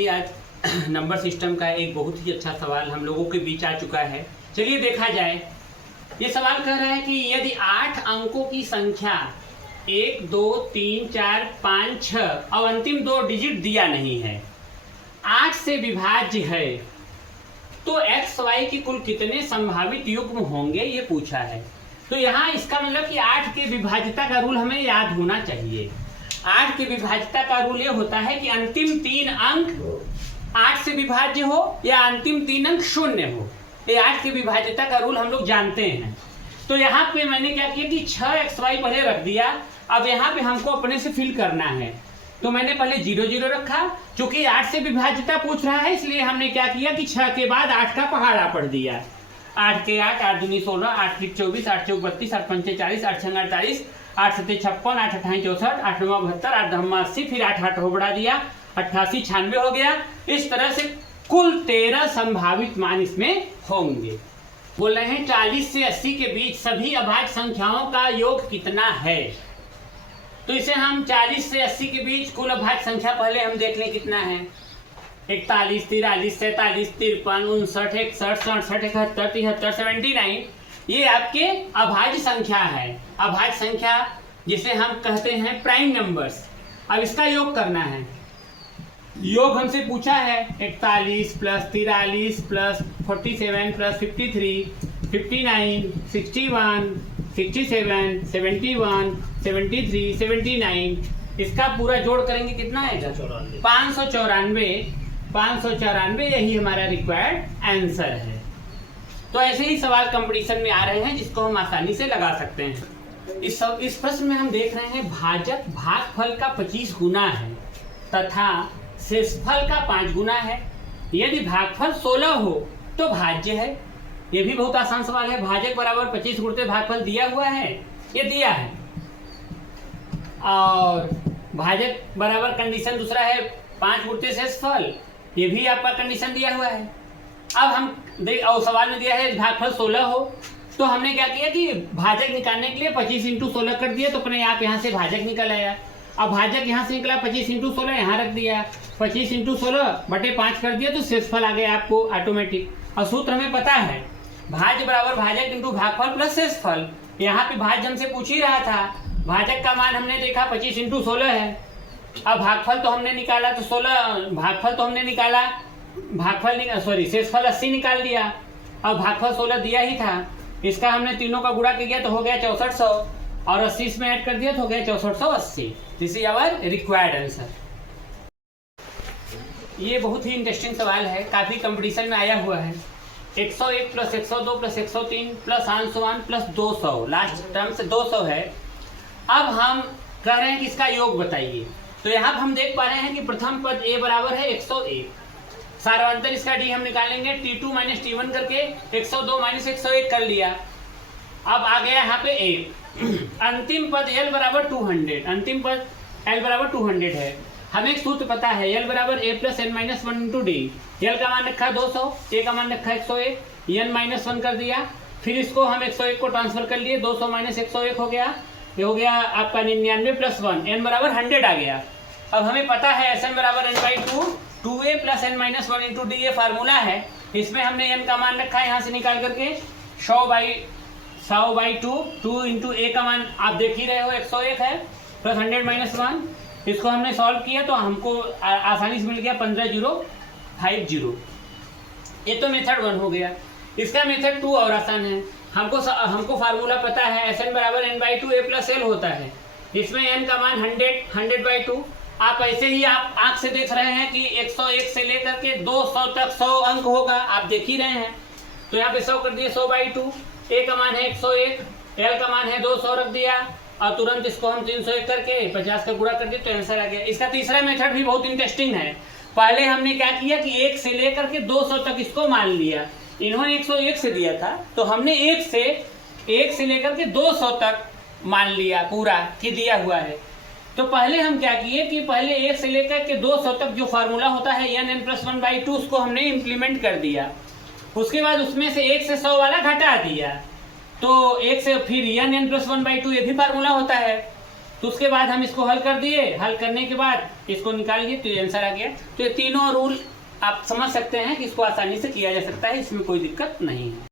आज number system का एक बहुत ही अच्छा सवाल हम लोगों के बीच आ चुका है। चलिए देखा जाए। ये सवाल कह रहा है कि यदि 8 अंकों की संख्या 1, 2, 3, 4, 5, 6 और अंतिम 2 डिजिट दिया नहीं है, 8 से विभाज्य है, तो एक्स वाई की कुल कितने संभावित युग्म होंगे, ये पूछा है। तो यहाँ इसका मतलब कि 8 के विभाज्यता का रूल हमें याद होना चाहिए। 8 के विभाज्यता का रूल ये होता है कि अंतिम 3 अंक 8 से विभाज्य हो या अंतिम 3 अंक 0 हो। ये 8 के विभाज्यता का रूल हम लोग जानते हैं। तो यहाँ पे मैंने क्या किया कि 6xy पहले रख दिया। अब यहाँ पे हमको अपने से फिल करना है, तो मैंने पहले 0 0 रखा। चूंकि 8 से विभाज्यता पूछ रहा है, इसलिए हमने क्या किया कि 6 के बाद 8 का पहाड़ा पढ़ दिया। 8 के 8, 8 दूनी 16, 8 त्रिक 24, 8 चौक 32, 8 पंचे 40, 8 छंग 48, 8 सत्ते 56, 8 अट्ठाई 64, 8 नवा 72, 8 दहमा 80, फिर 8 8 हो बढ़ा दिया, 88 96 हो गया। इस तरह से कुल 13 संभावित मान इसमें होंगे। बोल रहे हैं 40 से 80 के बीच सभी अभाज्य संख्याओं का योग कितना है। तो इसे हम 40 से 80 के बीच कुल अभाज्य संख्या पहले हम देख लें कितना है। 41, 43, 47, 53, 59, 61, 67, 71, 73, 79, ये आपके अभाज्य संख्या है। अभाज्य संख्या जिसे हम कहते हैं प्राइम नंबर्स। अब इसका योग करना है। योग हमसे पूछा है 41 प्लस 43 प्लस 47 प्लस 53, 59, 61, 67, 71, 73, 79, इसका पूरा जोड़ करेंगे कितना आएगा? 594। 594 यही हमारा रिक्वायर्ड आंसर है। तो ऐसे ही सवाल कंपटीशन में आ रहे हैं जिसको हम आसानी से लगा सकते हैं। इस प्रश्न में हम देख रहे हैं भाजक भागफल का 25 गुना है तथा शेषफल का 5 गुना है। यदि भागफल 16 हो तो भाज्य है। ये भी बहुत आसान सवाल है। भाजक बराबर 25 गुणित भागफल दिया हुआ है, ये दिया है। और भाजक बराबर कंडीशन दूसरा है 5 गुणित शेषफल, ये भी आपका कंडीशन दिया हुआ है। अब हम और सवाल में दिया है भागफल 16 हो, तो हमने क्या किया कि भाजक निकालने के लिए 25 × 16 कर दिया, तो अपने आप यहाँ से भाजक निकल आया। अब भाजक यहाँ से निकला 25 × 16 यहाँ रख दिया, 25 × 16 बटे 5 कर दिया, तो शेषफल आ गया आपको ऑटोमेटिक। और सूत्र हमें पता है भाज्य बराबर भाजक इंटू भागफल प्लस शेषफल। यहाँ पे भाज्य हमसे पूछ ही रहा था। भाजक का मान हमने देखा 25 × 16 है। अब भागफल तो हमने निकाला, तो 16 भागफल तो हमने निकाला, शेषफल 80 निकाल लिया। अब भागफल 16 दिया ही था, इसका हमने तीनों का गुणा किया तो हो गया 6400, और 80 इसमें ऐड कर दिया तो हो गया 6480। This is our required answer. ये बहुत ही इंटरेस्टिंग सवाल है, काफी कंपटीशन में आया हुआ है। 101 plus 102 plus 103 plus 801 plus 200, last term से 200 है। अब हम कह रहे हैं कि इसका योग बताइए। तो यहाँ हम देख पा रहे हैं कि प्रथम पद a बराबर है 101, सारांतर इसका d हम निकालेंगे t2 माइनस t1 करके 102 माइनस 101 कर लिया। अब आ गया यहाँ पे a। अंतिम पद l बराबर 200, अंतिम पद l बराबर 200 है। हमें एक सूत्र पता है, l बराबर a plus n minus 1 into D. l का मान रखा 200, a का मान रखा 101, n माइनस 1 कर दिया। फिर इसको हम 101 को ट्रांसफर कर लिए, 200 माइनस 101 हो गया, ये हो गया आपका 99 प्लस 1, n बराबर 100 आ गया। अब हमें पता है Sn बराबर n/2, 2a plus n minus 1 into D, ये फार्मूला है। इसमें हमने n का मान रखा है यहाँ से निकाल करके 100/2, 2 इंटू a का मान आप देख ही रहे हो 101 है, प्लस 100 माइनस 1। इसको हमने सॉल्व किया तो हमको आसानी से मिल गया 15050। ये तो मेथड 1 हो गया। इसका मेथड 2 और आसान है। हमको फार्मूला पता है Sn बराबर n/2 a प्लस l होता है। इसमें n का मान 100/2। आप ऐसे ही आप आंख से देख रहे हैं कि 101 से लेकर के 200 तक 100 अंक होगा, आप देख ही रहे हैं। तो यहाँ पे 100 कर दिए, 100/2, a का मान है 101, l का मान है 200 रख दिया, और तुरंत इसको हम 301 करके 50 का गुणा कर दिया तो आंसर आ गया। इसका तीसरा मेथड भी बहुत इंटरेस्टिंग है। पहले हमने क्या किया कि 1 से लेकर के 200 तक इसको मान लिया। इन्होंने 101 से दिया था, तो हमने 1 से लेकर के 200 तक मान लिया पूरा कि दिया हुआ है। तो पहले हम क्या किए कि पहले 1 से लेकर के 200 तक जो फार्मूला होता है n प्लस 1/2, उसको हमने इम्प्लीमेंट कर दिया। उसके बाद उसमें से 1 से 100 वाला घटा दिया, तो 1 से फिर n प्लस 1/2 ये भी फार्मूला होता है। तो उसके बाद हम इसको हल कर दिए, हल करने के बाद इसको निकाल लिए तो ये आंसर आ गया। तो ये तीनों रूल आप समझ सकते हैं कि इसको आसानी से किया जा सकता है, इसमें कोई दिक्कत नहीं है।